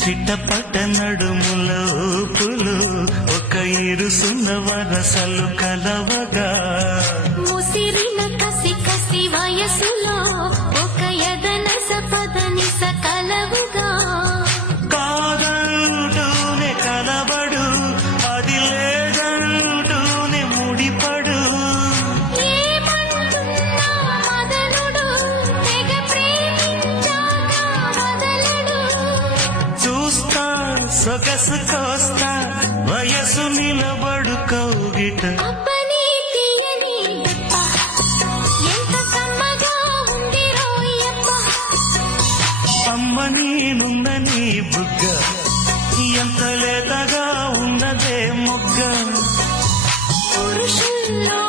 చిట్టపట నడుముల ఊపులు ఒక ఇరుసున్న వరసలు కలవగా ముసిరిన కసి కసి వయసులో ఒక యదన సపదని సకలవుగా కాదంటూనే కలబడు అది లేదంటూనే ముడిపడు ఏమంటున్నా మదనుడు తెగ ప్రేమించాక వదలడు చూస్తా సొగసు కోస్తా వయసు నిలబడు కౌగిట అబ్బని తీయని దెబ్బ ఎంత కమ్మగా ఉంది రోయప్ప అమ్మ నేనున్న నీ బుగ్గ ఎంత లేతగా ఉన్నదే మొగ్గ పురుషుల్లో